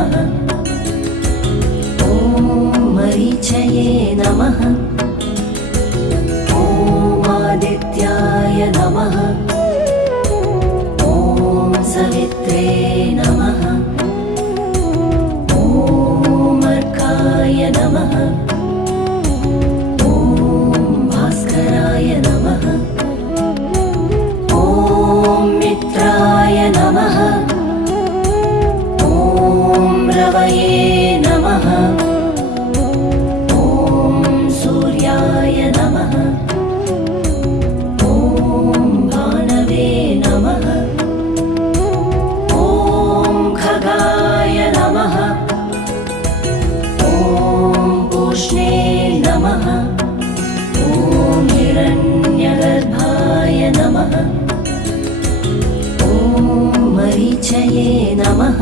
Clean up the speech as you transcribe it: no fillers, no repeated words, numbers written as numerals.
नमः। ॐ मरीचये नमः। ॐ आदित्याय नमः। ॐ सवित्रे नमः। ॐ अर्काय नमः। ॐ भास्कराय नमः। ॐ मित्राय नमः। ॐ रवये नमः। ॐ सूर्याय नमः। ॐ भानवे नमः। ॐ खगाय नमः। ॐ पूष्णे नमः। ॐ हिरण्यगर्भाय नमः। ॐ मरीचये नमः।